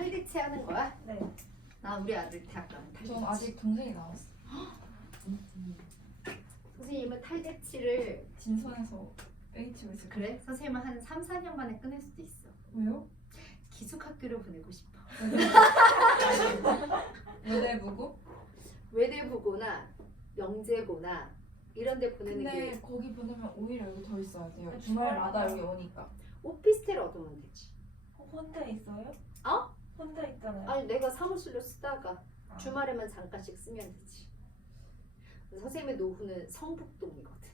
탈대치 하는 거야? 네. 나 우리 아들 대학 가면 탈대치. 전 아직 동생이 나왔어. 선생님은 탈대치를 진선에서 H고 있을 거예요. 그래? 선생님은 한 3, 4년 만에 끊을 수도 있어. 왜요? 기숙학교를 보내고 싶어. 외대부고? 외대부고나 영재고나 이런 데 보내는 근데 게 거기 보내면 오히려 여기 더 있어야 돼요. 아, 주말마다 주말마다. 여기 오니까. 오피스텔 얻으면 되지. 혼자 있어요? 어? 혼자 있잖아요. 아니 내가 사무실로 쓰다가 아. 주말에만 잠깐씩 쓰면 되지. 선생님의 노후는 성북동이거든.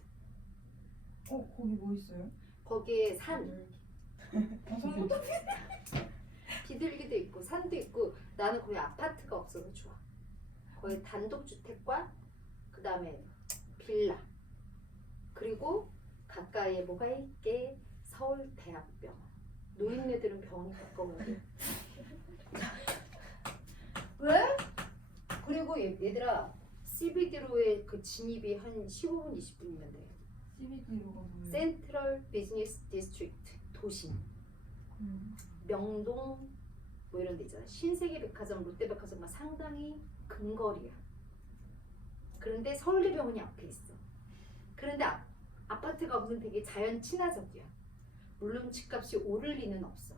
거기 뭐 있어요? 거기에 산, 성북동? 비둘기도 있고 산도 있고 나는 거기 아파트가 없어서 좋아. 거의 단독주택과 그 다음에 빌라 그리고 가까이에 뭐가 있게 서울대학병원. 노인네들은 병원이 가까운데 왜? 그리고 얘들아 CBD로의 그 진입이 한 15분 20분이면 돼. CBD로가 뭐예요? 센트럴 비즈니스 디스트릭트 도심 명동 뭐 이런 데 있잖아. 신세계백화점, 롯데백화점과 상당히 근거리야. 그런데 서울대병원이 앞에 있어. 그런데 아파트가 없는 되게 자연 친화적이야. 물론 집값이 오를 리는 없어.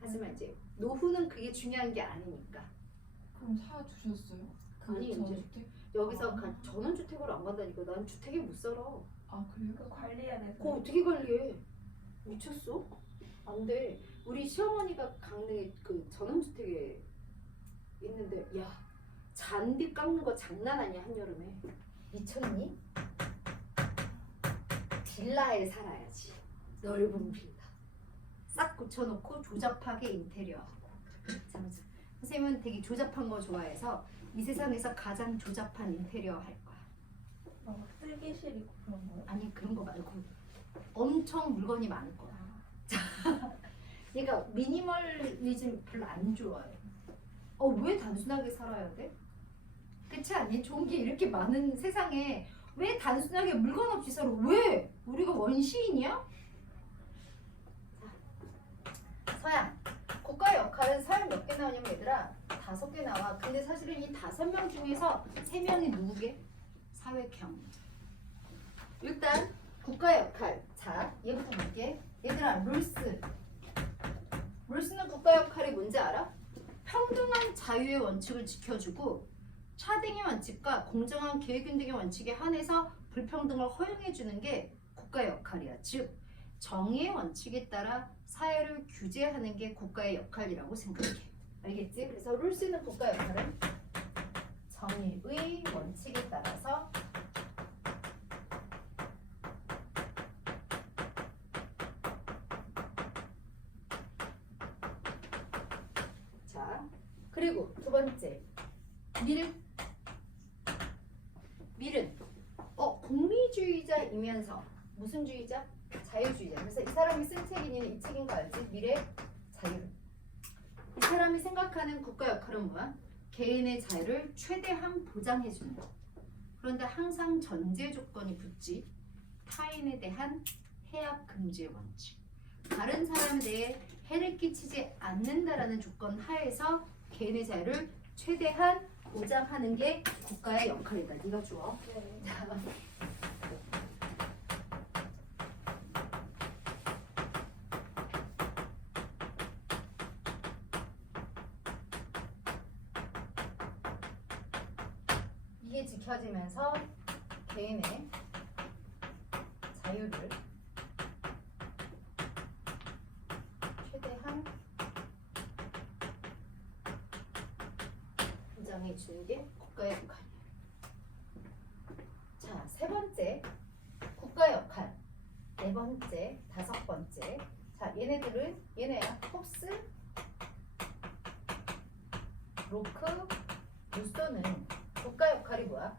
하지만 이제 노후는 그게 중요한 게 아니니까. 그럼 사 주셨어요? 아니, 이제 전주택? 여기서 아. 전원주택으로 안 간다니까. 난 주택에 못 살아. 아 그래요? 그 관리해야 돼서. 그거 어떻게 관리해? 미쳤어? 안 돼. 우리 시어머니가 강릉에 그 전원주택에 있는데 야 잔디 깎는 거 장난 아니야 한여름에. 미쳤니? 빌라에 살아야지. 넓은 빌라. 싹 고쳐놓고 조잡하게 인테리어하고. 잠시 선생님은 되게 조잡한 거 좋아해서 이 세상에서 가장 조잡한 인테리어 할 거야. 막 쓰기실 있고 그런 거요? 아니 그런 거 말고 엄청 물건이 많을 거야. 그러니까 미니멀리즘 별로 안 좋아해. 왜 단순하게 살아야 돼? 그렇지 않니? 좋은 게 이렇게 많은 세상에 왜 단순하게 물건 없이 살아? 왜? 우리가 원시인이야? 자, 서양. 국가의 역할은 서양 몇 개 나오냐면 얘들아 5개 나와. 근데 사실은 이 5명 중에서 3명이 누구게? 사회경. 일단 국가의 역할. 자, 얘부터 볼게. 얘들아, 룰스. 룰스는 국가의 역할이 뭔지 알아? 평등한 자유의 원칙을 지켜주고 차등의 원칙과 공정한 기회균등의 원칙에 한해서 불평등을 허용해주는 게 국가의 역할이야. 즉, 정의의 원칙에 따라 사회를 규제하는 게 국가의 역할이라고 생각해. 알겠지? 그래서 룰스는 국가의 역할은 정의의 원칙에 따라서 자, 그리고 두 번째 밀은 공리주의자이면서 무슨 주의자? 자유주의자. 그래서 이 사람이 쓴 책이니 이 책인 거 알지? 밀의 자유. 이 사람이 생각하는 국가 역할은 뭐야? 개인의 자유를 최대한 보장해주는 거. 그런데 항상 전제 조건이 붙지. 타인에 대한 해악 금지의 원칙. 다른 사람에 대해 해를 끼치지 않는다라는 조건 하에서 개인의 자유를 최대한 보장하는 게 국가의 역할이다. 네가 주어. 네. 이게 지켜지면서 개인의 자유를 최대한 보장해 주는 게 국가의 역할이에요. 자, 세 번째 국가의 역할. 네 번째, 다섯 번째. 자, 얘네야. 홉스, 로크, 루소는 국가 역할이 뭐야?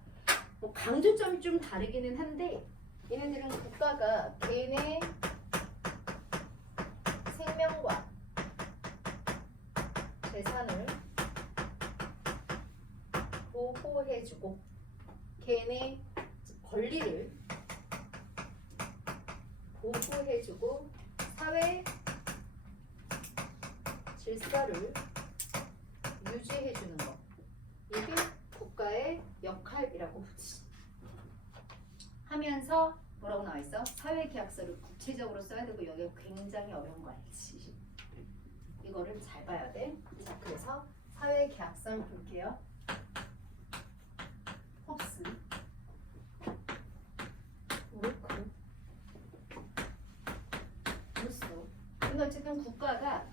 뭐 강조점이 좀 다르기는 한데 얘네들은 국가가 개인의 생명과 재산을 보호해주고 개인의 권리를 보호해주고 사회 질서를 유지해주는 거. 이게 국가의 역할이라고 보지. 하면서 뭐라고 나와 있어? 사회계약서를 구체적으로 써야 되고 여기가 굉장히 어려운 거 알지? 이거를 잘 봐야 돼. 자, 그래서 사회계약서 볼게요. 홉스, 루크, 루소. 근데 어쨌든 국가가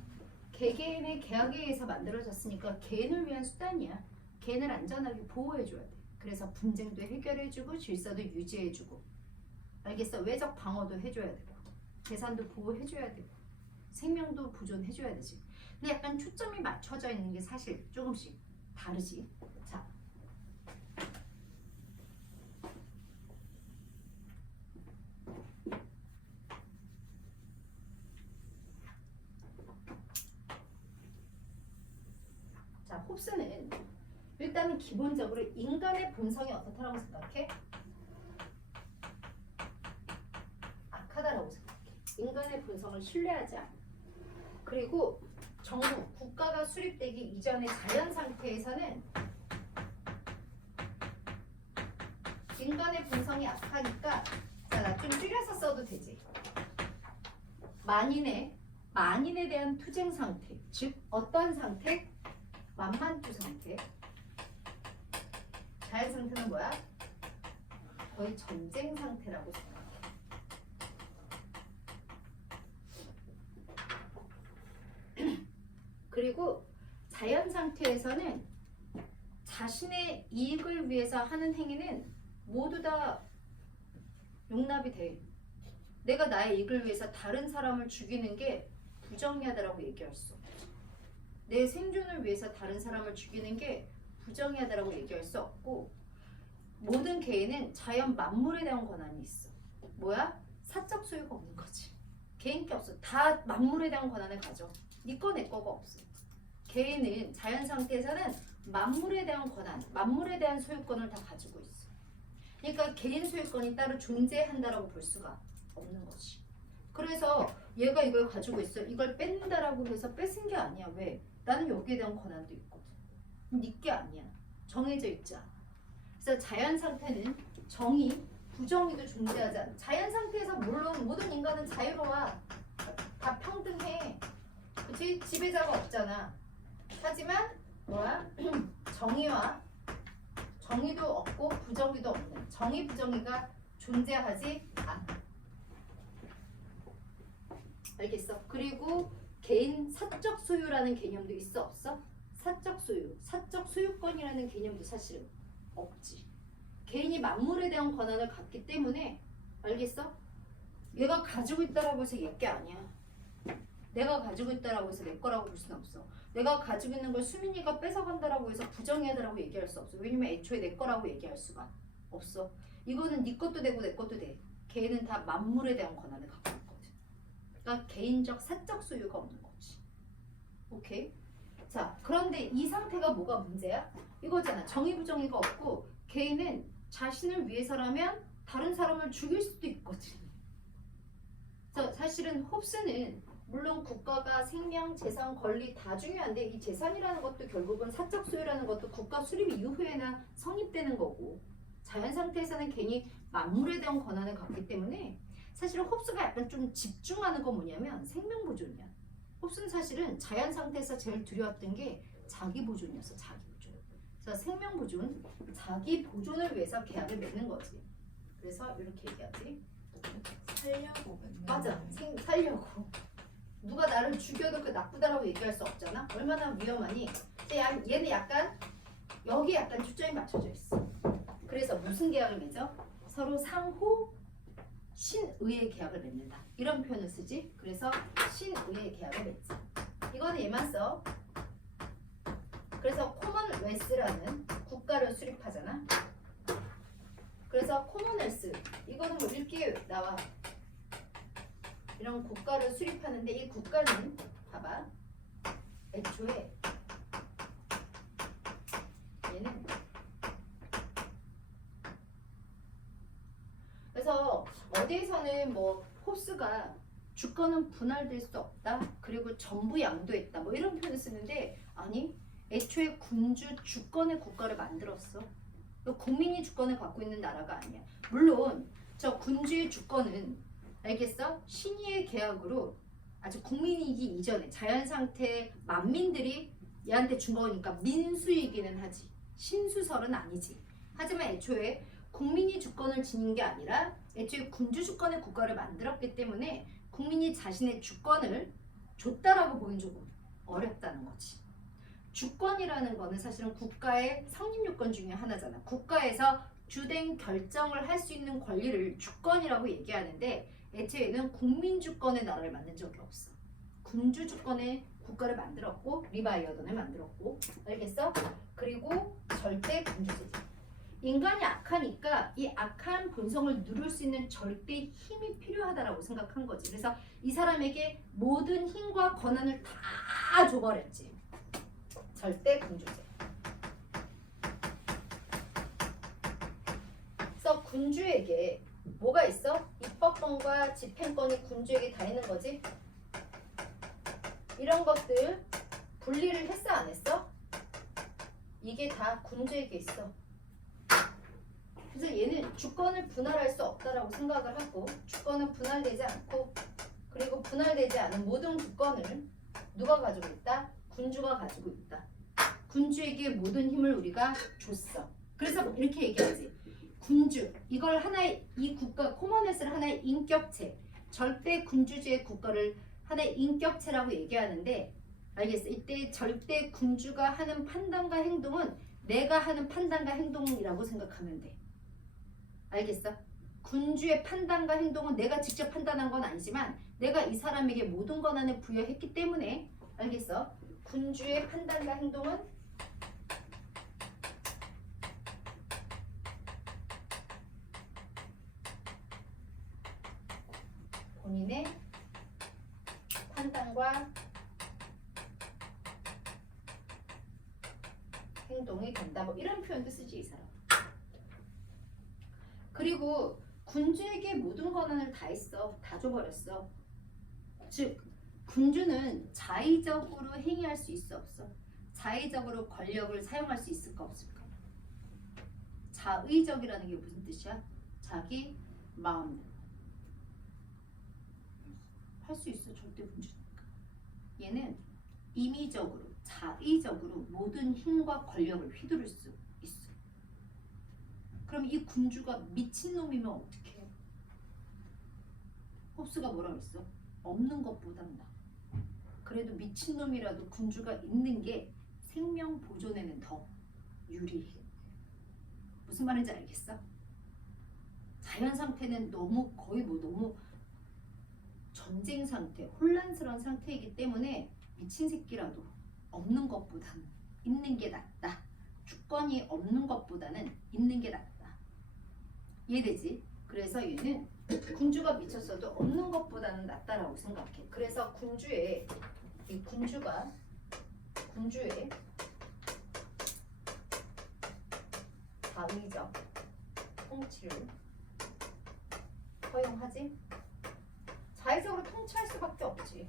개개인의 계약에 의해서 만들어졌으니까 개인을 위한 수단이야. 개인을 안전하게 보호해줘야 돼. 그래서 분쟁도 해결해주고 질서도 유지해주고, 알겠어? 외적 방어도 해줘야 되고, 재산도 보호해줘야 되고, 생명도 보존해줘야 되지. 근데 약간 초점이 맞춰져 있는 게 사실 조금씩 다르지. 자, 홉스는 일단은 기본적으로 인간의 본성이 어떻다라고 생각해? 악하다라고 생각해. 인간의 본성을 신뢰하지 않아. 그리고 정부, 국가가 수립되기 이전의 자연 상태에서는 인간의 본성이 악하니까, 자, 나 좀 줄여서 써도 되지. 만인에 대한 투쟁 상태, 즉 어떤 상태? 만만투 상태. 자연 상태는 뭐야? 거의 전쟁 상태라고 생각해. 그리고 자연 상태에서는 자신의 이익을 위해서 하는 행위는 모두 다 용납이 돼. 내가 나의 이익을 위해서 다른 사람을 죽이는 게 부정하다라고 얘기할 수 없어. 내 생존을 위해서 다른 사람을 죽이는 게 부정하다라고 얘기할 수 없고, 모든 개인은 자연 만물에 대한 권한이 있어. 뭐야? 사적 소유가 없는 거지. 개인 게 없어. 다 만물에 대한 권한을 가져. 네 거 내 거가 없어. 개인은 자연 상태에서는 만물에 대한 권한, 만물에 대한 소유권을 다 가지고 있어. 그러니까 개인 소유권이 따로 존재한다라고 볼 수가 없는 거지. 그래서 얘가 이걸 가지고 있어. 이걸 뺏는다라고 해서 뺏은 게 아니야. 왜? 나는 여기에 대한 권한도 있거든. 네 게 아니야. 정해져 있지 않아. 그래서 자연 상태는 정의, 부정의도 존재하지 않아. 자연 상태에서 물론 모든 인간은 자유로워. 다 평등해. 그치? 지배자가 없잖아. 하지만 뭐야? 정의도 없고 부정의도 없는, 정의 부정의가 존재하지 않아. 알겠어? 그리고 개인 사적 소유라는 개념도 있어 없어? 사적 소유, 사적 소유권이라는 개념도 사실은 없지. 개인이 만물에 대한 권한을 갖기 때문에, 알겠어? 얘가 가지고 있다라고 해서 얘 게 아니야. 내가 가지고 있다라고 해서 내 거라고 볼 수는 없어. 내가 가지고 있는 걸 수민이가 뺏어간다라고 해서 부정하다라고 얘기할 수 없어. 왜냐면 애초에 내 거라고 얘기할 수가 없어. 이거는 네 것도 되고 내 것도 돼. 걔는 다 만물에 대한 권한을 갖고 있거든. 그러니까 개인적 사적 소유가 없는 거지. 오케이? 자, 그런데 이 상태가 뭐가 문제야? 이거잖아. 정의 부정의가 없고 개인은 자신을 위해서라면 다른 사람을 죽일 수도 있거든. 자, 사실은 홉스는 물론 국가가 생명, 재산, 권리 다 중요한데 이 재산이라는 것도 결국은 사적 소유라는 것도 국가 수립 이후에나 성립되는 거고, 자연 상태에서는 괜히 만물에 대한 권한을 갖기 때문에 사실은 홉스가 약간 좀 집중하는 건 뭐냐면 생명 보존이야. 홉스는 사실은 자연 상태에서 제일 두려웠던 게 자기 보존이었어. 자기 보존. 그래서 생명 보존, 자기 보존을 위해서 계약을 맺는 거지. 그래서 이렇게 얘기하지. 살려고 맨날. 맞아. 살려고. 누가 나를 죽여도 그 나쁘다라고 얘기할 수 없잖아. 얼마나 위험하니. 근데 얘는 약간 여기 약간 초점이 맞춰져 있어. 그래서 무슨 계약을 맺어? 서로 상호 신의의 계약을 맺는다. 이런 표현을 쓰지. 그래서 신의의 계약을 맺지. 이거는 얘만 써. 그래서 코먼웰스라는 국가를 수립하잖아. 그래서 코먼웰스 이거는 뭐 읽기에 나와. 이런 국가를 수립하는데 이 국가는 봐봐. 애초에 얘는 그래서 어디에서는 뭐 홉스가 주권은 분할될 수 없다. 그리고 전부 양도했다. 뭐 이런 표현을 쓰는데 아니 애초에 군주 주권의 국가를 만들었어. 국민이 주권을 갖고 있는 나라가 아니야. 물론 저 군주의 주권은 알겠어? 신의의 계약으로 아주 국민이기 이전에 자연 상태 만민들이 얘한테 준 거니까 민수이기는 하지. 신수설은 아니지. 하지만 애초에 국민이 주권을 지닌 게 아니라 애초에 군주 주권의 국가를 만들었기 때문에 국민이 자신의 주권을 줬다라고 보긴 조금 어렵다는 거지. 주권이라는 거는 사실은 국가의 성립 요건 중에 하나잖아. 국가에서 주된 결정을 할 수 있는 권리를 주권이라고 얘기하는데 애초에는 국민 주권의 나라를 만든 적이 없어. 군주 주권의 국가를 만들었고 리바이어던을 만들었고 알겠어? 그리고 절대 군주제지. 인간이 악하니까 이 악한 본성을 누를 수 있는 절대 힘이 필요하다라고 생각한 거지. 그래서 이 사람에게 모든 힘과 권한을 다 줘버렸지. 절대 군주제. 그래서 군주에게 뭐가 있어? 입법권과 집행권이 군주에게 다 있는 거지. 이런 것들 분리를 했어 안 했어? 이게 다 군주에게 있어. 그래서 얘는 주권을 분할할 수 없다라고 생각을 하고 주권은 분할되지 않고 그리고 분할되지 않은 모든 주권을 누가 가지고 있다? 군주가 가지고 있다. 군주에게 모든 힘을 우리가 줬어. 그래서 이렇게 얘기하지. 군주 이걸 하나의 이 국가 코머넷을 하나의 인격체 절대 군주제의 국가를 하나의 인격체라고 얘기하는데 알겠어? 이때 절대 군주가 하는 판단과 행동은 내가 하는 판단과 행동이라고 생각하면 돼. 알겠어? 군주의 판단과 행동은 내가 직접 판단한 건 아니지만 내가 이 사람에게 모든 권한을 부여했기 때문에 알겠어? 군주의 판단과 행동은 본인의 판단과 행동이 된다. 뭐 이런 표현도 쓰지 이 사람. 그리고 군주에게 모든 권한을 다 했어. 다 줘버렸어. 즉 군주는 자의적으로 행위할 수 있어 없어? 자의적으로 권력을 사용할 수 있을까 없을까? 자의적이라는 게 무슨 뜻이야? 자기 마음대로 할 수 있어. 절대 군주니까. 얘는 임의적으로 자의적으로 모든 힘과 권력을 휘두를 수 있어. 그럼 이 군주가 미친놈이면 어떡해? 홉스가 뭐라고 했어? 없는 것보단 나. 그래도 미친놈이라도 군주가 있는 게 생명 보존에는 더 유리해. 무슨 말인지 알겠어? 자연 상태는 너무 거의 뭐 너무 전쟁 상태, 혼란스러운 상태이기 때문에 미친 새끼라도 없는 것보다는 있는 게 낫다. 주권이 없는 것보다는 있는 게 낫다. 이해되지? 그래서 얘는 군주가 미쳤어도 없는 것보다는 낫다라고 생각해. 그래서 군주의 자의적 통치를 허용하지. 자의적으로 통치할 수밖에 없지.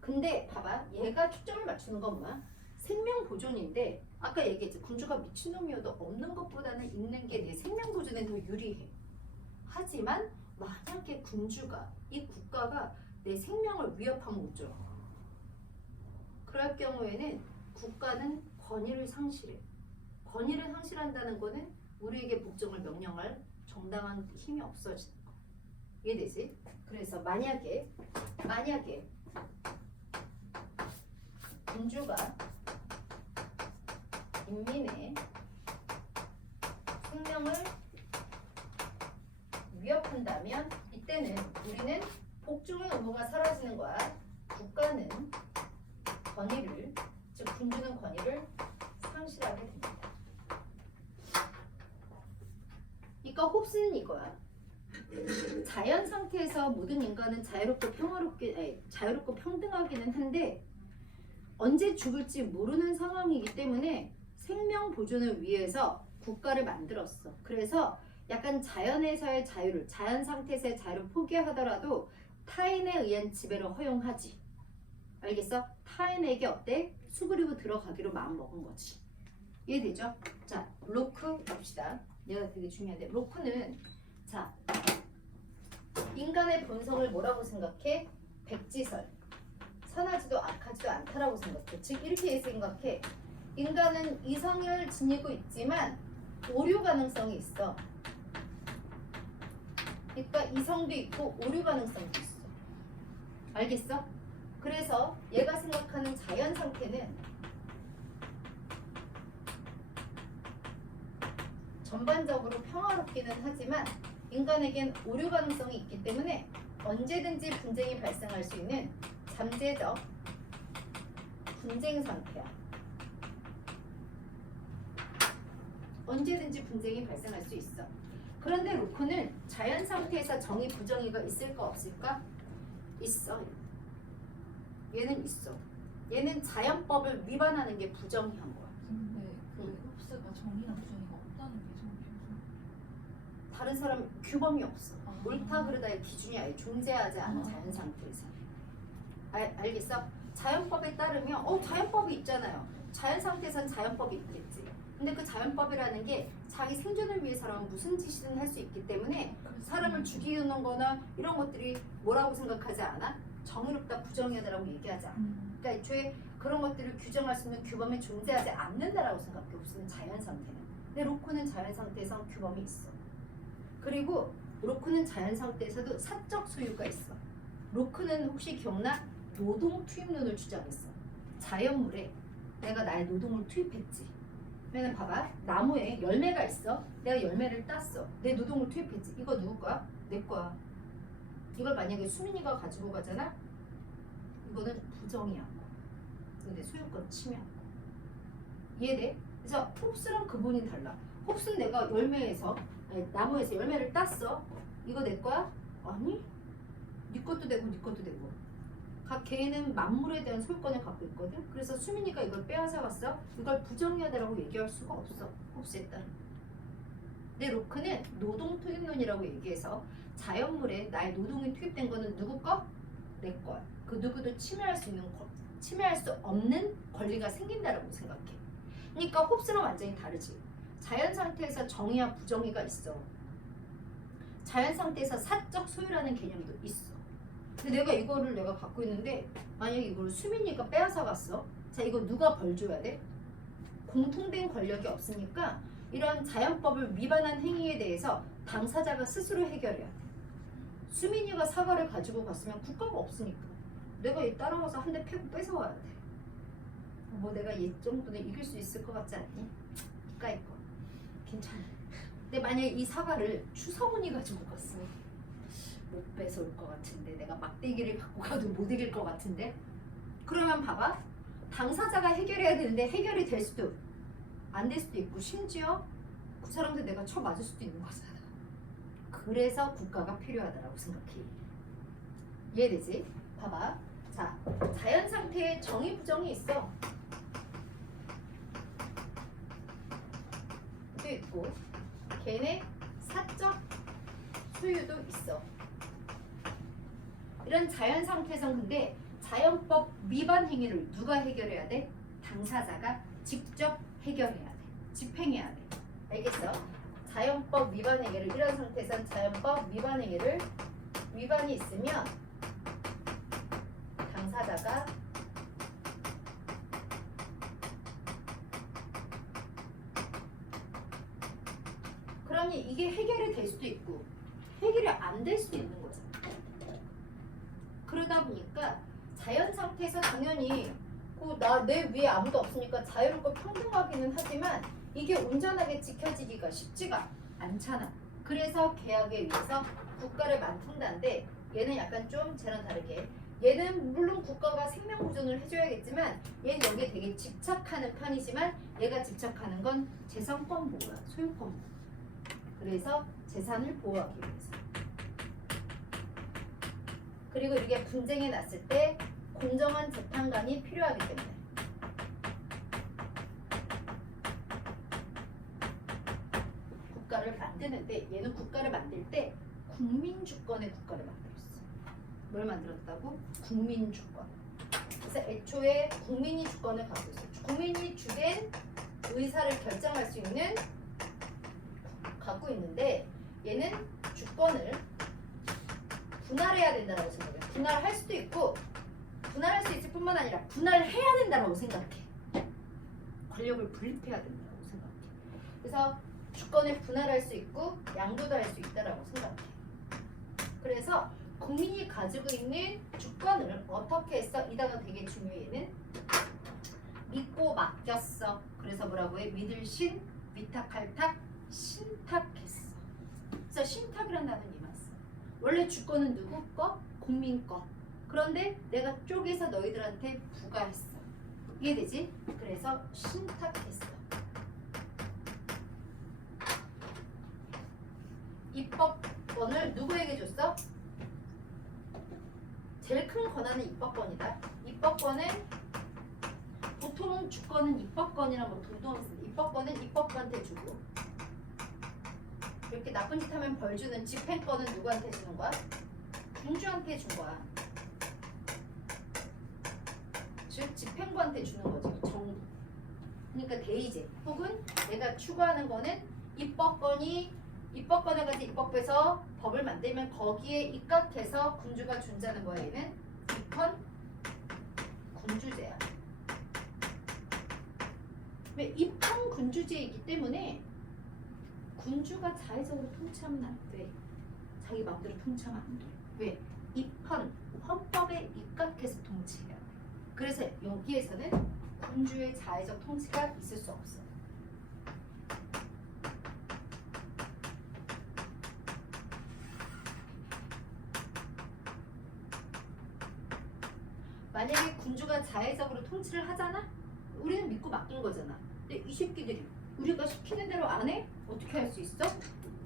근데 봐봐, 얘가 초점을 맞추는 건 뭐야? 생명 보존인데 아까 얘기했지. 군주가 미친놈이어도 없는 것보다는 있는 게 내 생명 보존에 더 유리해. 하지만 만약에 군주가 이 국가가 내 생명을 위협하면 어쩌? 그럴 경우에는 국가는 권위를 상실해. 권위를 상실한다는 거는 우리에게 복종을 명령할 정당한 힘이 없어지는 거. 이해되지? 그래서 만약에 군주가 인민의 생명을 위협한다면 이때는 우리는 복종의 의무가 사라지는 거야. 국가는 권위를, 즉 군주는 권위를 상실하게 됩니다. 그러니까 홉스는 이거야. 자연 상태에서 모든 인간은 자유롭고 평등하기는 한데 언제 죽을지 모르는 상황이기 때문에 생명 보존을 위해서 국가를 만들었어. 그래서 약간 자연에서의 자유를, 자연 상태에서의 자유를 포기하더라도 타인에 의한 지배를 허용하지. 알겠어? 타인에게 어때? 수그리고 들어가기로 마음먹은 거지. 이해되죠? 자, 로크 봅시다. 얘가 되게 중요한데 로크는 자 인간의 본성을 뭐라고 생각해? 백지설. 선하지도 악하지도 않다라고 생각해. 즉 이렇게 생각해. 인간은 이성을 지니고 있지만 오류 가능성이 있어. 그러니까 이성도 있고 오류 가능성도 있어. 알겠어? 그래서 얘가 생각하는 자연 상태는 전반적으로 평화롭기는 하지만 인간에겐 오류 가능성이 있기 때문에 언제든지 분쟁이 발생할 수 있는 잠재적 분쟁 상태야. 언제든지 분쟁이 발생할 수 있어. 그런데 로크는 자연 상태에서 정의 부정의가 있을까 없을까? 있어. 얘는 있어. 얘는 자연법을 위반하는 게 부정의한 거야. 근데 그 흡수가 정의랑 부정이가 없다는 게 정의여서. 다른 사람 규범이 없어. 아. 옳다 그르다의 기준이 아예 존재하지 않은 자연 상태에서. 알겠어? 자연법에 따르면 자연법이 있잖아요. 자연 상태에선 자연법이 있겠지. 근데 그 자연법이라는 게 자기 생존을 위해서라면 무슨 짓이든 할 수 있기 때문에 사람을 죽이는 거나 이런 것들이 뭐라고 생각하지 않아? 정의롭다 부정의하다라고 얘기하지 않아. 그러니까 애초에 그런 것들을 규정할 수 있는 규범이 존재하지 않는다라고 생각해. 무슨 자연 상태는. 근데 로크는 자연 상태에선 규범이 있어. 그리고 로크는 자연 상태에서도 사적 소유가 있어. 로크는 혹시 기억나? 노동 투입론을 주장했어. 자연물에 내가 나의 노동을 투입했지. 그러면 봐봐. 나무에 열매가 있어. 내가 열매를 땄어. 내 노동을 투입했지. 이거 누구 거야? 내 거야. 이걸 만약에 수민이가 가지고 가잖아? 이거는 부정이야. 근데 소유권 침해한 거. 이해돼? 그래서 홉스랑 근본이 달라. 홉스는 내가 나무에서 열매를 땄어. 이거 내 거야? 아니. 네 것도 되고 네 것도 되고. 각 개인은 만물에 대한 소유권을 갖고 있거든. 그래서 수민이가 이걸 빼앗아갔어. 이걸 부정의하다라고 얘기할 수가 없어. 홉스에 따른. 근데 로크는 노동 투입론이라고 얘기해서 자연물에 나의 노동이 투입된 거는 누구 거? 내 거야. 그 누구도 침해할 수 없는 권리가 생긴다라고 생각해. 그러니까 홉스랑 완전히 다르지. 자연 상태에서 정의와 부정의가 있어. 자연 상태에서 사적 소유라는 개념도 있어. 근데 내가 이거를 내가 갖고 있는데 만약에 이걸 수민이가 빼앗아 갔어. 자, 이거 누가 벌 줘야 돼? 공통된 권력이 없으니까 이런 자연법을 위반한 행위에 대해서 당사자가 스스로 해결해야 돼. 수민이가 사과를 가지고 갔으면 국가가 없으니까 내가 얘 따라가서 한 대 패고 뺏어와야 돼. 뭐 내가 얘 정도는 이길 수 있을 것 같지 않니? 국가의 거. 괜찮아. 근데 만약에 이 사과를 추성훈이 가지고 갔어. 못 뺏어올 것 같은데 내가 막대기를 갖고 가도 못 이길 것 같은데 그러면 봐봐. 당사자가 해결해야 되는데 해결이 될 수도 안 될 수도 있고 심지어 그 사람들 내가 쳐맞을 수도 있는 거잖아. 그래서 국가가 필요하다라고 생각해. 이해되지? 봐봐. 자, 자연 상태에 정의 부정이 있어. 또 있고 걔네 사적 소유도 있어. 이런 자연 상태에선 근데 자연법 위반 행위를 누가 해결해야 돼? 당사자가 직접 해결해야 돼. 집행해야 돼. 알겠어? 자연법 위반 행위를 이런 상태에선 자연법 위반 행위를 위반이 있으면 당사자가 그러니 이게 해결이 될 수도 있고 해결이 안 될 수도 있는 거죠. 그러다 보니까 자연 상태에서 당연히 내 위에 아무도 없으니까 자유롭고 평등하기는 하지만 이게 온전하게 지켜지기가 쉽지가 않잖아. 그래서 계약에 의해서 국가를 만든다는데 얘는 약간 좀 쟤랑 다르게 얘는 물론 국가가 생명 보존을 해줘야겠지만 얘는 여기에 되게 집착하는 편이지만 얘가 집착하는 건 재산권 보호야. 소유권 보호. 그래서 재산을 보호하기 위해서. 그리고 이게 분쟁이 났을 때 공정한 재판관이 필요하기 때문에 국가를 만드는데 얘는 국가를 만들 때 국민주권의 국가를 만들었어. 뭘 만들었다고? 국민주권. 그래서 애초에 국민이 주권을 갖고 있어요. 국민이 주된 의사를 결정할 수 있는 갖고 있는데 얘는 주권을 분할해야 된다고 생각해요. 분할할 수도 있고 분할할 수 있을 뿐만 아니라 분할해야 된다고 생각해. 권력을 분립해야 된다고 생각해. 그래서 주권을 분할할 수 있고 양도도 할 수 있다라고 생각해. 그래서 국민이 가지고 있는 주권을 어떻게 했어? 이 단어 되게 중요해. 얘는 믿고 맡겼어. 그래서 뭐라고 해? 믿을 신, 위탁할 탁, 신탁했어. 그래서 신탁이라는 단어는 이만 써. 원래 주권은 누구 거? 국민 거. 그런데 내가 쪼개서 너희들한테 부과했어. 이해되지? 그래서 신탁했어. 입법권을 누구에게 줬어? 제일 큰 권한은 입법권이다. 입법권은 보통 주권은 입법권이랑 뭐 동동을 씁니다. 입법권은 입법부한테 주고 이렇게 나쁜 짓 하면 벌 주는 집행권은 누구한테 주는 거야? 군주한테 준 거야. 즉 집행부한테 주는 거지. 정부. 그러니까 대의제 혹은 내가 추구하는 거는 입법권을 가지고 입법부에서 법을 만들면 거기에 입각해서 군주가 준다는 거야. 얘는 입헌 군주제야. 왜 입헌 군주제이기 때문에 군주가 자의적으로 통치하면 안 돼. 자기 마음대로 통치하면 안 돼. 왜? 입헌 헌법에 입각해서 통치해야 돼. 그래서 여기에서는 군주의 자의적 통치가 있을 수 없어. 만약에 군주가 자의적으로 통치를 하잖아? 우리는 믿고 맡긴 거잖아. 근데 이 새끼들이 우리가 시키는 대로 안 해? 어떻게 할 수 있어?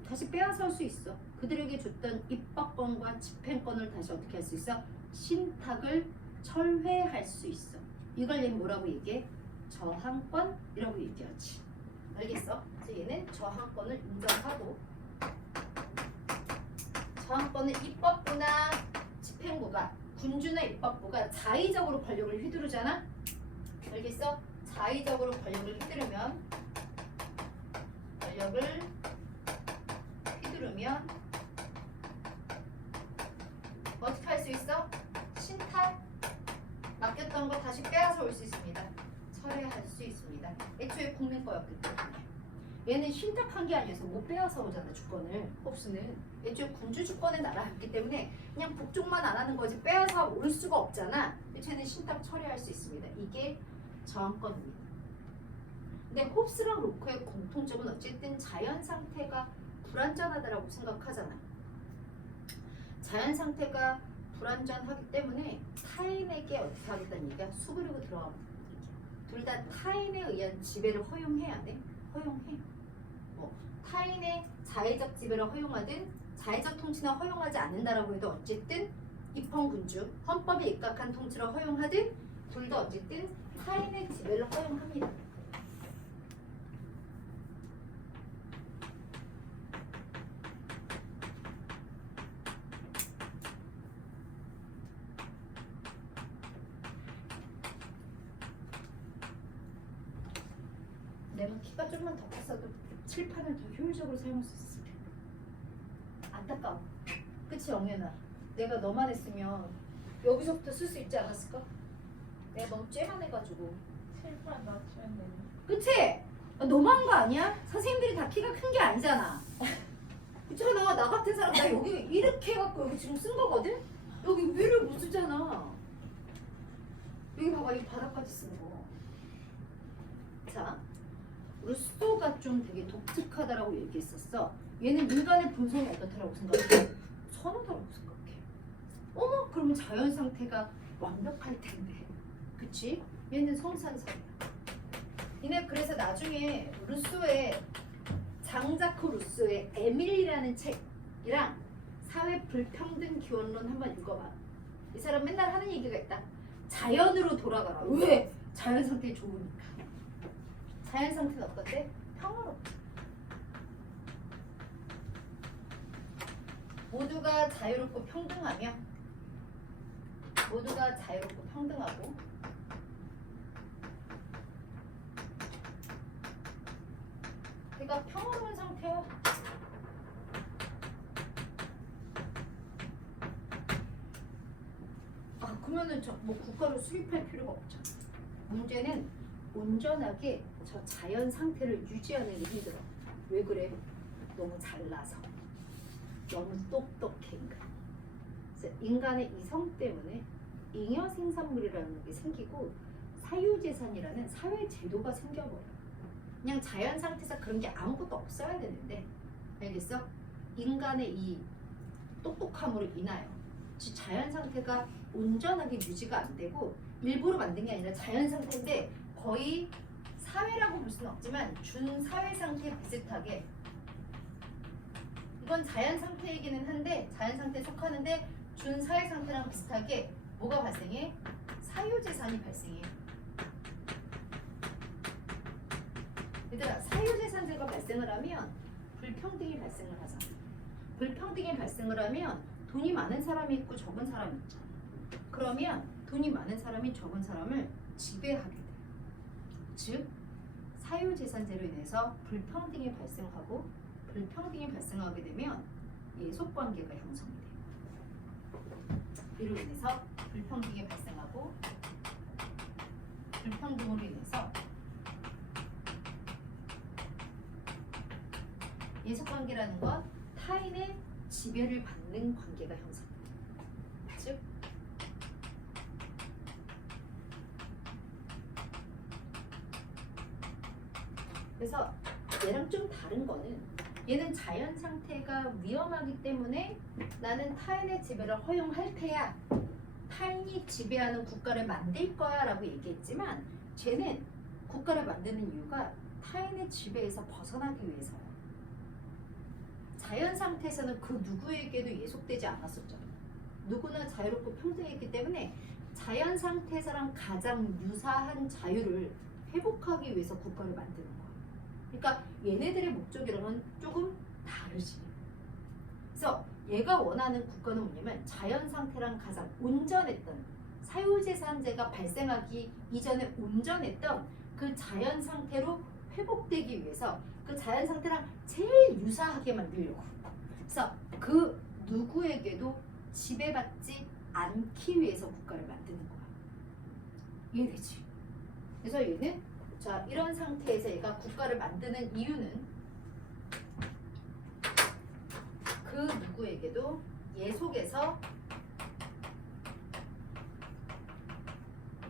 다시 빼앗을 수 있어. 그들에게 줬던 입법권과 집행권을 다시 어떻게 할 수 있어? 신탁을 철회할 수 있어. 이걸 얘는 뭐라고 얘기해? 저항권이라고 얘기하지. 알겠어? 그래서 얘는 저항권을 인정하고 저항권은 입법부나 집행부가 군주나 입법부가 자의적으로 권력을 휘두르잖아? 알겠어? 자의적으로 권력을 휘두르면 어떻게 할 수 있어? 신탁 맡겼던 거 다시 빼앗아 올 수 있습니다. 철회할 수 있습니다. 애초에 국민 거였기 때문에 얘는 신탁한 게 아니어서 못 빼앗아 오잖아. 주권을. 홉스는 애초에 군주 주권의 나라였기 때문에 그냥 복종만 안 하는 거지 빼앗아 올 수가 없잖아. 애초에는 신탁 처리할 수 있습니다. 이게 저항권입니다. 근데 홉스랑 로크의 공통점은 어쨌든 자연 상태가 불완전하다라고 생각하잖아. 자연 상태가 불완전하기 때문에 타인에게 어떻게 하겠다는 얘기야? 수그리고 들어가는 얘기야. 둘 다 타인에 의한 지배를 허용해야 돼. 허용해. 뭐 타인의 자의적 지배를 허용하든 자의적 통치는 허용하지 않는다라고 해도 어쨌든 입헌군주 헌법에 입각한 통치를 허용하든 둘 다 어쨌든 타인의 지배를 허용합니다. 내가 키가 좀만 더 컸어도 칠판을 더 효율적으로 사용할 수 있을 텐데. 안타까워. 그치 영현아? 내가 너만 했으면 여기서부터 쓸 수 있지 않았을까? 내가 너무 쬐만 해가지고. 칠판 맞추면 되네. 그치? 아, 너무한 거 아니야? 선생님들이 다 키가 큰 게 아니잖아. 있잖아. 나 같은 사람 나 여기 이렇게 해갖고 여기 지금 쓴 거거든? 여기 위를 못 쓰잖아. 여기 봐봐. 이 바닥까지 쓴 거. 자, 루소가 좀 되게 독특하다라고 얘기했었어. 얘는 인간의 본성이 어떻다라고 생각해? 선호다라고 생각해. 어머, 그러면 자연 상태가 완벽할 텐데. 그치? 얘는 성산설이야. 얘네 그래서 나중에 루소의 장자크 루소의 에밀리라는 책이랑 사회 불평등 기원론 한번 읽어봐. 이 사람 맨날 하는 얘기가 있다. 자연으로 돌아가라. 왜? 자연 상태 좋으니까. 자연 상태는 어떤데? 평화롭다. 모두가 자유롭고 평등하며 모두 다 자유롭고 평등하고 그러니까 평화로운 상태야. 그러면은 뭐 국가를 수립할 필요가 없죠. 문제는 온전하게 저 자연 상태를 유지하는 게 힘들어. 왜 그래? 너무 잘나서, 너무 똑똑해 인간. 그래서 인간의 이성 때문에 잉여 생산물이라는 게 생기고 사유재산이라는 사회 제도가 생겨버려. 그냥 자연 상태에서 그런 게 아무것도 없어야 되는데, 알겠어? 인간의 이 똑똑함으로 인하여 자연 상태가 온전하게 유지가 안 되고 일부러 만든 게 아니라 자연 상태인데 거의 사회라고 볼 수는 없지만 준사회 상태 비슷하게, 이건 자연 상태이기는 한데 자연 상태에 속하는데 준사회 상태랑 비슷하게 뭐가 발생해? 사유재산이 발생해. 얘들아, 사유재산제가 발생을 하면 불평등이 발생을 하잖아. 불평등이 발생을 하면 돈이 많은 사람이 있고 적은 사람이 있잖아. 그러면 돈이 많은 사람이 적은 사람을 지배하게 돼. 즉 사유재산제로 인해서 불평등이 발생하고 불평등이 발생하게 되면 예속관계가 형성이 돼요. 이로 인해서 불평등이 발생하고 불평등으로 인해서 예속관계라는 건 타인의 지배를 받는 관계가 형성돼요. 즉 그래서 얘랑 좀 다른 거는 얘는 자연 상태가 위험하기 때문에 나는 타인의 지배를 허용할 테야, 타인이 지배하는 국가를 만들 거야 라고 얘기했지만 쟤는 국가를 만드는 이유가 타인의 지배에서 벗어나기 위해서야. 자연 상태에서는 그 누구에게도 예속되지 않았었잖아. 누구나 자유롭고 평등했기 때문에 자연 상태에서랑 가장 유사한 자유를 회복하기 위해서 국가를 만드는 거야. 그러니까 얘네들의 목적이랑은 조금 다르지. 그래서 얘가 원하는 국가는 뭐냐면 자연 상태랑 가장 온전했던, 사유재산제가 발생하기 이전에 온전했던 그 자연 상태로 회복되기 위해서 그 자연 상태랑 제일 유사하게 만들려고. 그래서 그 누구에게도 지배받지 않기 위해서 국가를 만드는 거야. 이해되지? 그래서 얘는 자, 이런 상태에서 얘가 국가를 만드는 이유는 그 누구에게도 예속에서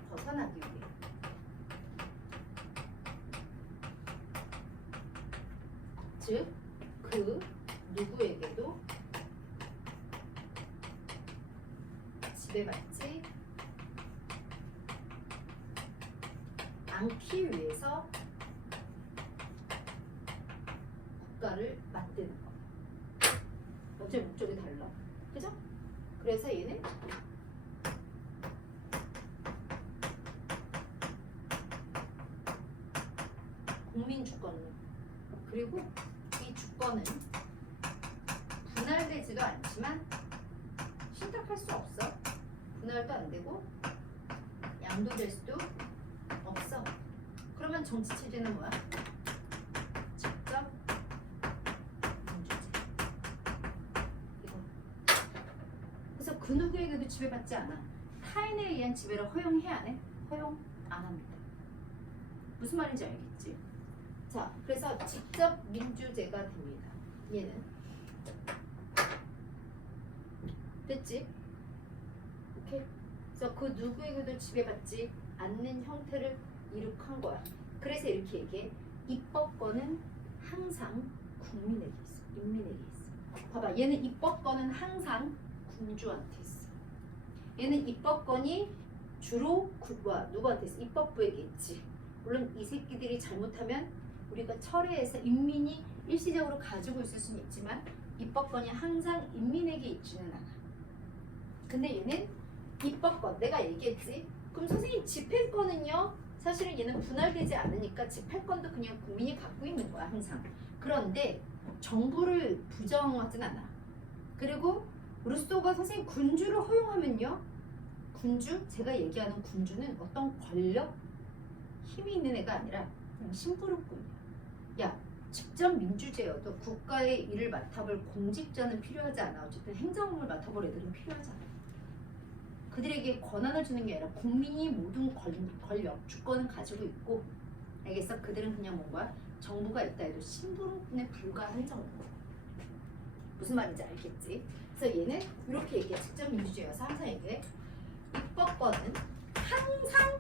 벗어나기 위해. 즉, 그 누구에게도 지배받지 않기 위해서 국가를 만드는 거. 어째 목적이 달라. 그죠? 그래서 얘는 국민 주권, 그리고 이 주권은 분할되지도 않지만 신탁할 수 없어. 분할도 안 되고 양도될 수도 없어. 그러면 정치 체제는 뭐야? 직접 민주제. 이거. 그래서 그 누구에게도 지배받지 않아. 타인에 의한 지배를 허용해야 안 해? 허용 안 합니다. 무슨 말인지 알겠지? 자, 그래서 직접 민주제가 됩니다. 얘는 됐지? 오케이. 그래서 그 누구에게도 지배받지 않는 형태를 이룩한 거야. 그래서 이렇게 얘기해. 입법권은 항상 국민에게 있어. 인민에게 있어. 봐봐, 얘는 입법권은 항상 군주한테 있어. 얘는 입법권이 주로 누구한테 있어? 입법부에게 있지. 물론 이 새끼들이 잘못하면 우리가 철회해서 인민이 일시적으로 가지고 있을 수는 있지만 입법권이 항상 인민에게 있지는 않아. 근데 얘는 입법권, 내가 얘기했지. 그럼 선생님 집행권은요? 사실은 얘는 분할되지 않으니까 집행권도 그냥 국민이 갖고 있는 거야 항상. 그런데 정부를 부정하진 않아. 그리고 루소가 선생님 군주를 허용하면요? 군주, 제가 얘기하는 군주는 어떤 권력, 힘이 있는 애가 아니라 그냥 심부름꾼이야. 야, 직접 민주제여도 국가의 일을 맡아볼 공직자는 필요하지 않아. 어쨌든 행정을 맡아볼 애들은 필요하지 않아. 그들에게 권한을 주는 게 아니라 국민이 모든 권력, 주권은 가지고 있고, 알겠어? 그들은 그냥 뭔가 정부가 있다 해도 심부름꾼에 불과한 정도. 무슨 말인지 알겠지? 그래서 얘는 이렇게 얘기해. 직접 민주주의여서 항상 얘기해. 입법권은 항상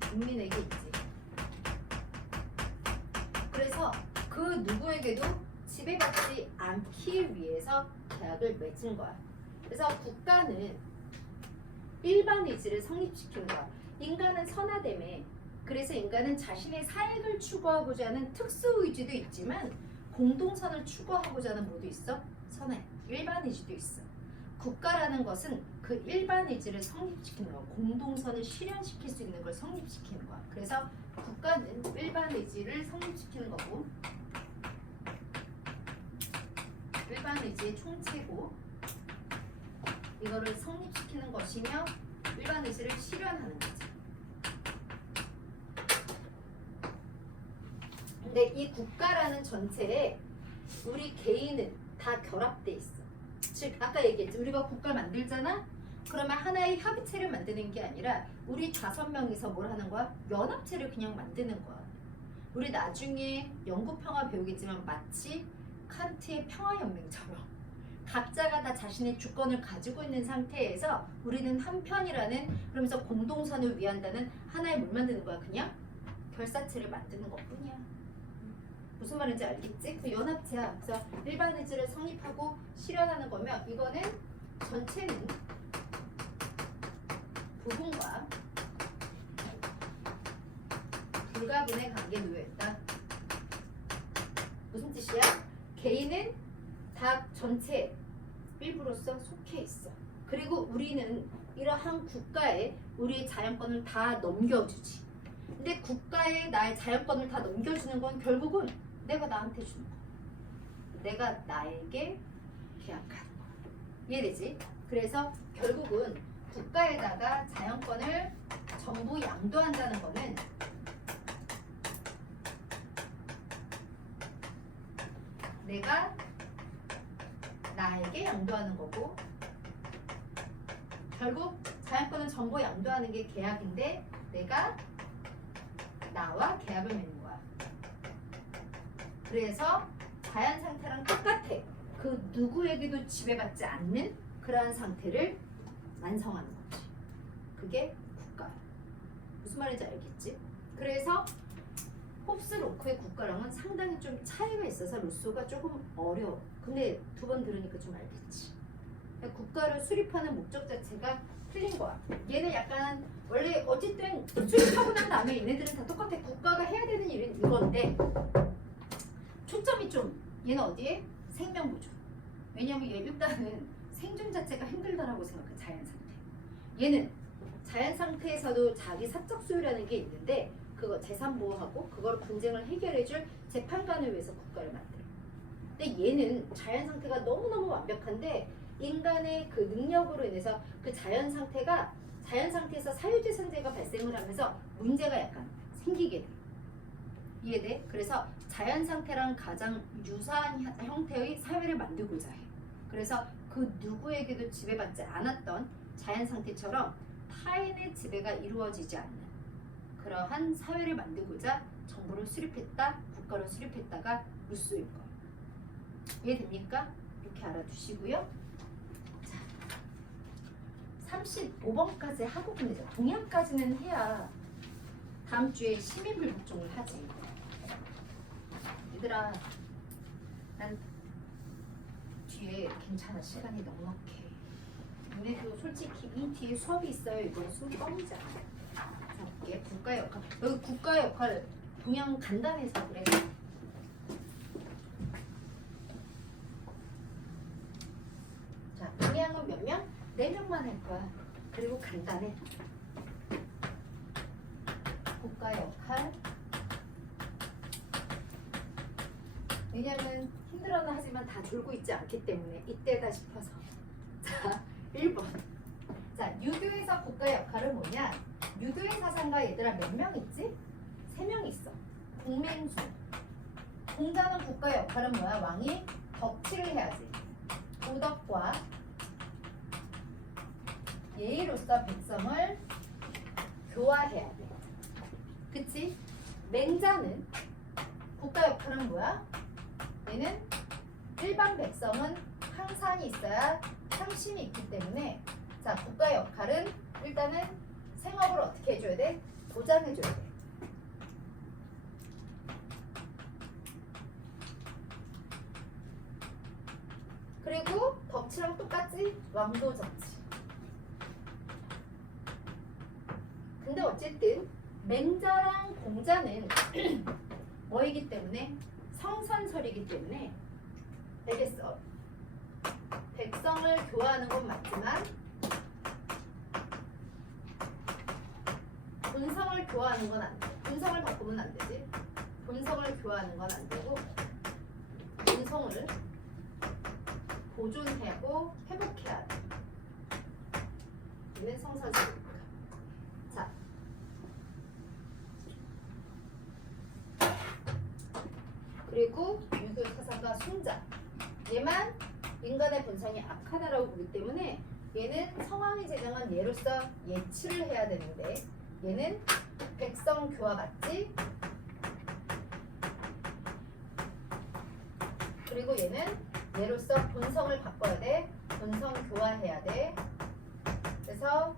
국민에게 있지. 그래서 그 누구에게도 지배받지 않기 위해서 계약을 맺은 거야. 그래서 국가는 일반 의지를 성립시키는 거야. 인간은 선하다며. 그래서 인간은 자신의 사익을 추구하고자 하는 특수 의지도 있지만 공동선을 추구하고자 하는 뭐도 있어? 선해. 일반 의지도 있어. 국가라는 것은 그 일반 의지를 성립시키는 거야. 공동선을 실현시킬 수 있는 걸 성립시키는 거야. 그래서 국가는 일반 의지를 성립시키는 거고, 일반 의지의 총체고, 이거를 성립시키는 것이며 일반 의지를 실현하는 거지. 근데 이 국가라는 전체에 우리 개인은 다 결합돼 있어. 즉 아까 얘기했지, 우리가 국가를 만들잖아. 그러면 하나의 협의체를 만드는 게 아니라 우리 5명이서 뭘 하는 거야? 연합체를 그냥 만드는 거야. 우리 나중에 영국 평화 배우겠지만 마치 칸트의 평화연맹처럼 각자가 다 자신의 주권을 가지고 있는 상태에서 우리는 한 편이라는, 그러면서 공동선을 위한다는 하나의 뭘 만드는 거야? 그냥 결사체를 만드는 것뿐이야. 무슨 말인지 알겠지? 그 연합체야. 그래서 일반 의지를 성립하고 실현하는 거면 이거는 전체는 부분과 불가분의 관계에 놓여있다. 무슨 뜻이야? 개인은 다 전체 일부로서 속해 있어. 그리고 우리는 이러한 국가에 우리의 자연권을 다 넘겨주지. 근데 국가에 나의 자연권을 다 넘겨주는 건 결국은 내가 나한테 주는 거야. 내가 나에게 계약하는 거야. 이해되지? 그래서 결국은 국가에다가 자연권을 전부 양도한다는 거는 내가 나에게 양도하는 거고, 결국 자연권은 전부 양도하는 게 계약인데 내가 나와 계약을 맺는 거야. 그래서 자연 상태랑 똑같아. 그 누구에게도 지배받지 않는 그러한 상태를 완성하는 거지. 그게 국가야. 무슨 말인지 알겠지? 그래서 홉스 로크의 국가랑은 상당히 좀 차이가 있어서 루소가 조금 어려워. 근데 두 번 들으니까 좀 알겠지. 국가를 수립하는 목적 자체가 틀린 거야. 얘는 약간 원래 어쨌든 수립하고 난 다음에 얘네들은 다 똑같아. 국가가 해야 되는 일은 이건데 초점이 좀 얘는 어디에? 생명 보존. 왜냐면 얘 일단은 생존 자체가 힘들다라고 생각해. 자연 상태. 얘는 자연 상태에서도 자기 사적 소유라는 게 있는데 그거 재산 보호하고 그걸 분쟁을 해결해줄 재판관을 위해서 국가를 만들어. 근데 얘는 자연 상태가 너무너무 완벽한데 인간의 그 능력으로 인해서 그 자연 상태에서 사유재산제가 발생을 하면서 문제가 약간 생기게 돼. 이해돼? 그래서 자연 상태랑 가장 유사한 형태의 사회를 만들고자 해. 그래서 그 누구에게도 지배받지 않았던 자연 상태처럼 타인의 지배가 이루어지지 않는 그러한 사회를 만들고자 정부를 수립했다, 국가를 수립했다가 루소인 거예요. 이해됩니까? 이렇게 알아두시고요. 자, 35번까지 하고 끝내자. 동양까지는 해야 다음 주에 시민불복종을 하지. 얘들아, 난 뒤에 괜찮아. 시간이 넉넉해. 너네도 솔직히 이 뒤에 수업이 있어요. 이건 수업 껌이잖아. 볼게. 국가의 역할. 여기 국가의 역할 동양 간단해서 그래. 자, 동양은 몇 명? 4명만 할 거야. 그리고 간단해. 국가의 역할. 왜냐면 힘들어는 하지만 다 졸고 있지 않기 때문에 이때다 싶어서. 자, 1번. 자, 유교에서 국가의 역할은 뭐냐? 유교의 사상가 얘들아 몇 명 있지? 3명 있어. 공맹수. 공자는 국가의 역할은 뭐야? 왕이 덕치를 해야지. 도덕과 예의로서 백성을 교화해야 돼. 그치? 맹자는 국가 역할은 뭐야? 얘는 일반 백성은 항상이 있어야 상심이 있기 때문에 자, 국가의 역할은 일단은 생업을 어떻게 해줘야 돼? 보장해줘야 돼. 그리고 덕치랑 똑같지? 왕도 정치. 근데 어쨌든 맹자랑 공자는 뭐이기 때문에 성선설이기 때문에 되겠어. 백성을 교화하는 건 맞지만 본성을 교화하는 건 안 돼. 본성을 바꾸면 안 되지. 본성을 교화하는 건 안 되고 본성을 보존하고 회복해야 돼. 이는 성선설입니다. 자, 그리고 유교 사상가 순자. 얘만 인간의 본성이 악하다라고 보기 때문에 얘는 성왕이 제정한 예로서 예치를 해야 되는데 얘는 백성 교화 맞지? 그리고 얘는 얘로서 본성을 바꿔야 돼. 본성 교화해야 돼. 그래서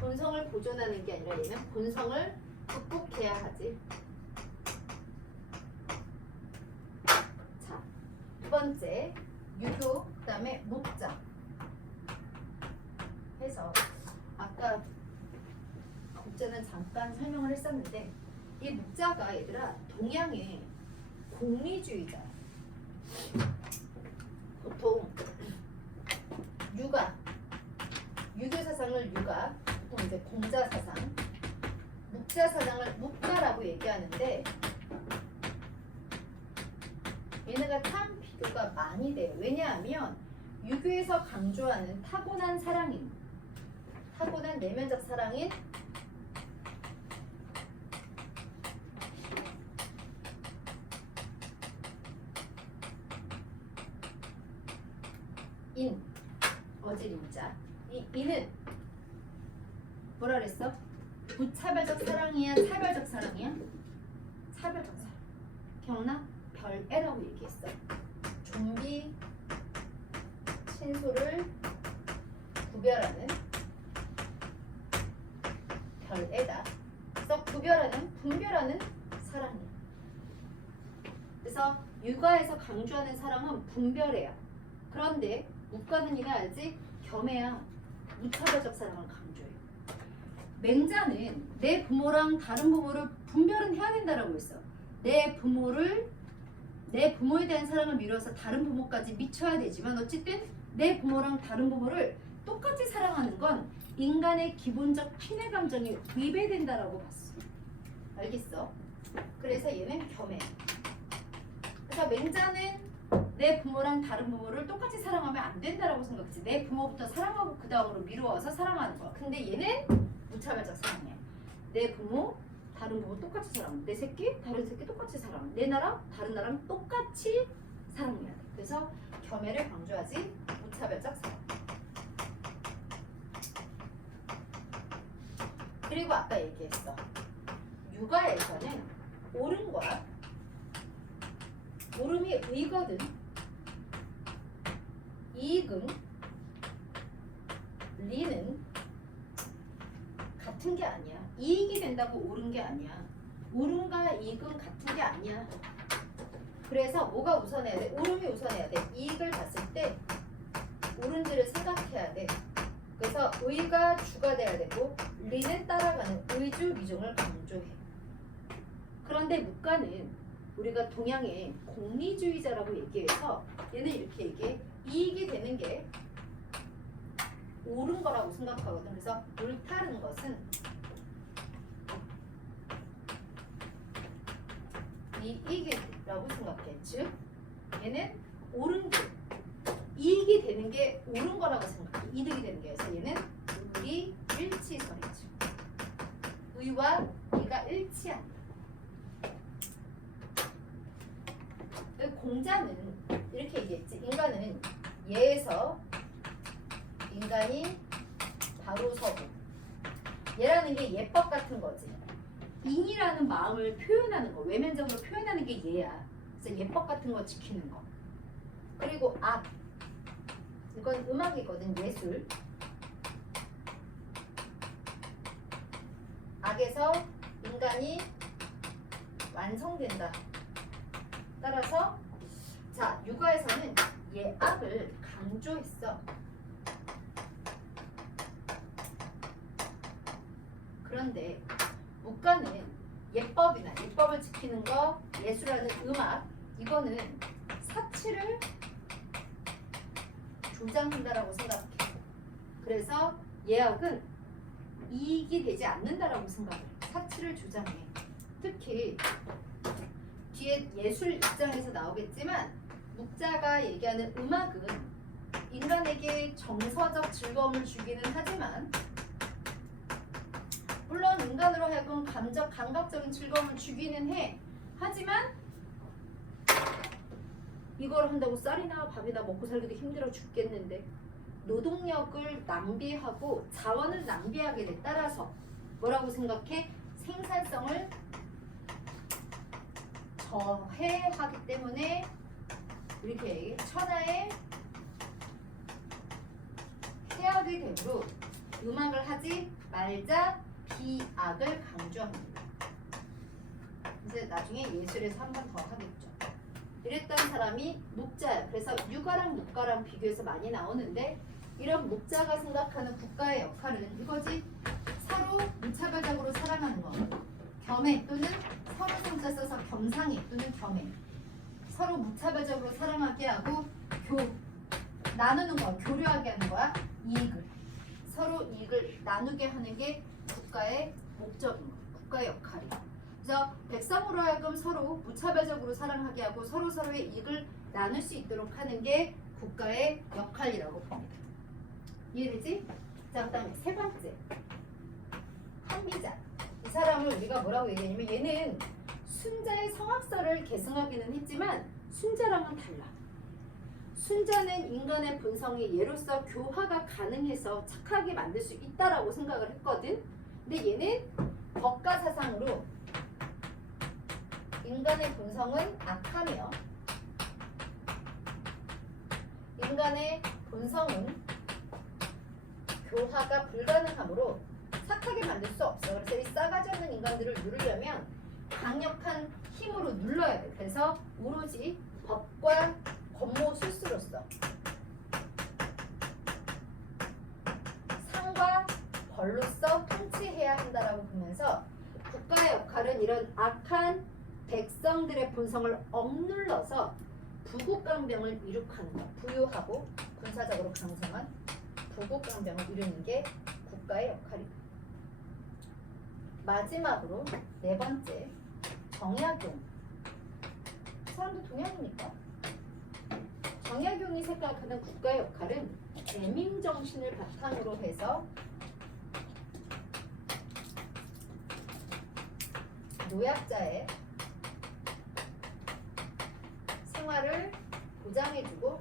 본성을 보존하는 게 아니라 얘는 본성을 극복해야 하지. 자, 두 번째 유교, 그 다음에 목자 해서 아까 목자는 잠깐 설명을 했었는데 이 목자가 얘들아 동양의 공리주의자. 보통 유교 사상을 보통 이제 공자 사상, 묵자 사상을 묵자라고 얘기하는데 얘네가 참 비교가 많이 돼요. 왜냐하면 유교에서 강조하는 타고난 사랑인, 타고난 내면적 사랑인 인, 어지림자. 이 인은 뭐라 그랬어? 무차별적 사랑이야, 차별적 사랑이야? 차별적 사랑. 기억나? 별애라고 얘기했어. 좀비, 친소를 구별하는 별애다. 그래서 구별하는, 분별하는 사랑이야. 그래서 육아에서 강조하는 사랑은 분별해야. 그런데 묵가는 니가 알지? 겸해야 무차별적 사랑을 강조해. 맹자는 내 부모랑 다른 부모를 분별은 해야 된다라고 했어. 내 부모에 대한 사랑을 미뤄서 다른 부모까지 미쳐야 되지만 어쨌든 내 부모랑 다른 부모를 똑같이 사랑하는 건 인간의 기본적 친애 감정이 위배된다라고 봤어. 알겠어? 그래서 얘는 겸해. 그래서 맹자는 내 부모랑 다른 부모를 똑같이 사랑하면 안 된다라고 생각했지. 내 부모부터 사랑하고 그 다음으로 미루어서 사랑하는 거야. 근데 얘는 무차별적 사랑이야. 내 부모, 다른 부모 똑같이 사랑. 내 새끼, 다른 새끼 똑같이 사랑. 내 나라, 다른 나라랑 똑같이 사랑해야 돼. 그래서 겸해를 강조하지 무차별적 사랑. 그리고 아까 얘기했어. 육아에서는 옳음과 옳음이 의거든. 이익은 리는 같은 게 아니야. 이익이 된다고 옳은 게 아니야. 옳음과 이익은 같은 게 아니야. 그래서 뭐가 우선해야 돼? 옳음이 우선해야 돼. 이익을 봤을 때 옳은지를 생각해야 돼. 그래서 의가 주가 돼야 되고 리는 따라가는 의주 미종을 강조해. 그런데 묵가는 우리가 동양의 공리주의자라고 얘기해서 얘는 이렇게 얘기해. 이익이 되는 게 옳은 거라고 생각하거든. 그래서 옳다는 것은 이익이라고 생각해. 즉 얘는 옳은 게 이익이 되는 게 옳은 거라고 생각해. 이득이 되는 게. 그래서 얘는 의리 일치설이죠. 의와 이가 일치한다. 공자는 이렇게 얘기했지. 인간은 예에서 인간이 바로 서고, 예라는 게 예법 같은 거지. 인이라는 마음을 표현하는 거, 외면적으로 표현하는 게 예야. 그래서 예법 같은 거 지키는 거. 그리고 악, 이건 음악이거든. 예술. 악에서 인간이 완성된다. 따라서 자, 육아에서는 예악을 강조했어. 그런데 문과는 예법을 지키는 거, 예술하는 음악, 이거는 사치를 조장한다라고 생각해. 그래서 예악은 이익이 되지 않는다라고 생각해. 사치를 조장해. 특히 뒤에 예술 입장에서 나오겠지만 묵자가 얘기하는 음악은 인간에게 정서적 즐거움을 주기는 하지만, 물론 인간으로 하여금 감각적인 즐거움을 주기는 해. 하지만 이걸 한다고 쌀이나 밥이나 먹고 살기도 힘들어 죽겠는데 노동력을 낭비하고 자원을 낭비하게 돼. 따라서 뭐라고 생각해? 생산성을 저해하기 때문에 이렇게 천하의 해악이 되므로 음악을 하지 말자, 비악을 강조합니다. 이제 나중에 예술에서 한 번 더 하겠죠. 이랬던 사람이 묵자야. 그래서 육아랑 묵가랑 비교해서 많이 나오는데, 이런 묵자가 생각하는 국가의 역할은 이거지. 서로 무차별적으로 사랑하는 거. 겸해 또는 서로 성자 써서 겸상해 또는 겸해. 서로 무차별적으로 사랑하게 하고 나누는 거야. 교류하게 하는 거야. 이익을. 서로 이익을 나누게 하는 게 국가의 목적인 거야. 국가의 역할이야. 그래서 백성으로 하여금 서로 무차별적으로 사랑하게 하고 서로서로의 이익을 나눌 수 있도록 하는 게 국가의 역할이라고 봅니다. 이해되지? 자, 그 다음에 세 번째, 한미자. 이 사람을 우리가 뭐라고 얘기하냐면, 얘는 순자의 성악설을 계승하기는 했지만 순자랑은 달라. 순자는 인간의 본성이 예로서 교화가 가능해서 착하게 만들 수 있다라고 생각을 했거든. 근데 얘는 법가 사상으로 인간의 본성은 악하며 인간의 본성은 교화가 불가능하므로 착하게 만들 수 없어. 그래서 이 싸가지 없는 인간들을 누르려면 강력한 힘으로 눌러야 돼. 그래서 오로지 법과 권모 술수로서 상과 벌로서 통치해야 한다라고 보면서 국가의 역할은 이런 악한 백성들의 본성을 억눌러서 부국강병을 이룩하는 것, 부유하고 군사적으로 강성한 부국강병을 이루는 게 국가의 역할입니다. 마지막으로 네 번째, 정약용. 이 사람도 동양이니까. 정약용이 생각하는 국가의 역할은 애민정신을 바탕으로 해서 노약자의 생활을 보장해주고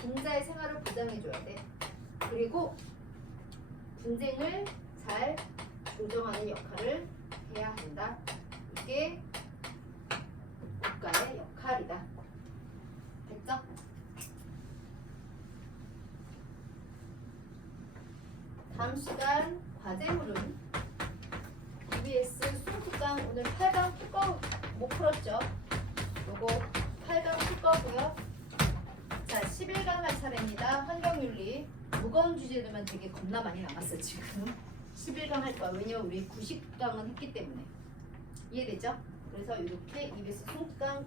빈자의 생활을 보장해줘야 돼. 그리고 분쟁을 잘 조정하는 역할을 해야 한다. 이게 국가의 역할이다. 됐죠? 다음 시간 과제물은 EBS 수능특강 오늘 8강 풀거 못 풀었죠? 요거 8강 풀거고요. 자, 11강 할 차례입니다. 환경윤리 무거운 주제들만 되게 겁나 많이 남았어 지금. 11강 할 거야. 왜냐면 우리 90강은 했기 때문에. 이해되죠? 그래서 이렇게 EBS 수능특강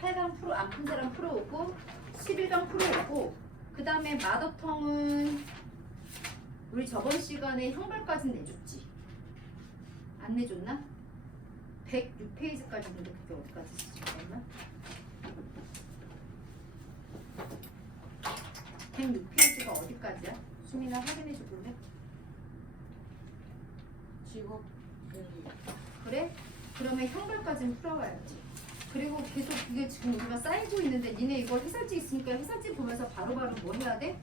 8강 풀어 안 푼 사람 풀어오고 11강 풀어오고, 그 다음에 마더텅은 우리 저번 시간에 형벌까지 내줬지. 안 내줬나? 106페이지까지 있는데 그게 어디까지 있었나? 106페이지가 어디까지야? 수민아 확인해 줄래? 직업 그래? 그러면 형벌까지는 풀어와야지. 그리고 계속 이게 지금 우리가 쌓이고 있는데 니네 이거 해설지 있으니까 해설지 보면서 바로바로 뭐 해야 돼?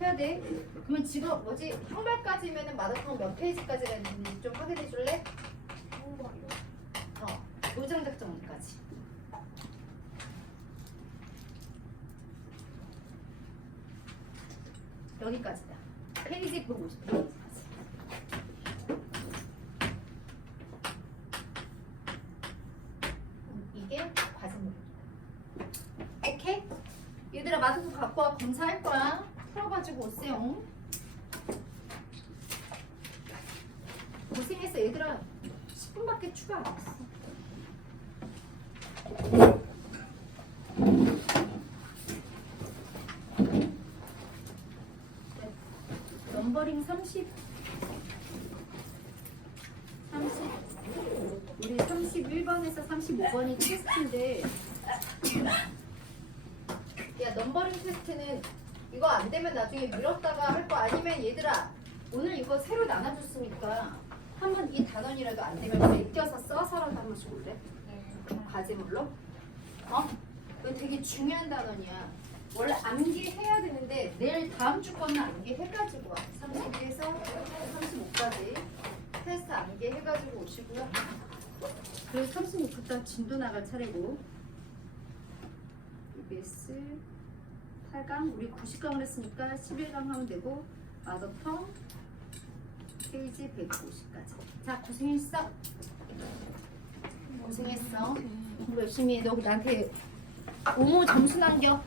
해야 돼? 그러면 지금 뭐지? 형벌까지면은 마더탕 몇 페이지까지가 있는지 좀 확인해 줄래? 노장작 정리까지. 여기까지다. 페이지 150페이지까지. 이게 과제물입니다. 오케이? 얘들아 마스크 갖고 와. 검사할 거야. 풀어가지고 오세요. 고생했어. 얘들아 10분밖에 추가 안 했어. 넘버링 30 우리 31번에서 35번이 테스트인데 야 넘버링 테스트는 이거 안 되면 나중에 미뤘다가 할 거 아니면 얘들아 오늘 이거 새로 나눠줬으니까 한번 이 단원이라도 안 되면 베껴서 써서라도 한 번씩 올래? 과제물로? 이거 되게 중요한 단원이야. 원래 암기해야 되는데 내일 다음 주 거는 암기해가지고 와. 32에서 35까지 테스트 암기해가지고 오시고요. 그리고 36부터 진도 나갈 차례고 EBS 8강 우리 90강을 했으니까 11강 하면 되고 마더텅 페이지 150까지. 자 고생했어. 고생했어. 공부 열심히 해. 너 나한테 오모 점수 남겨.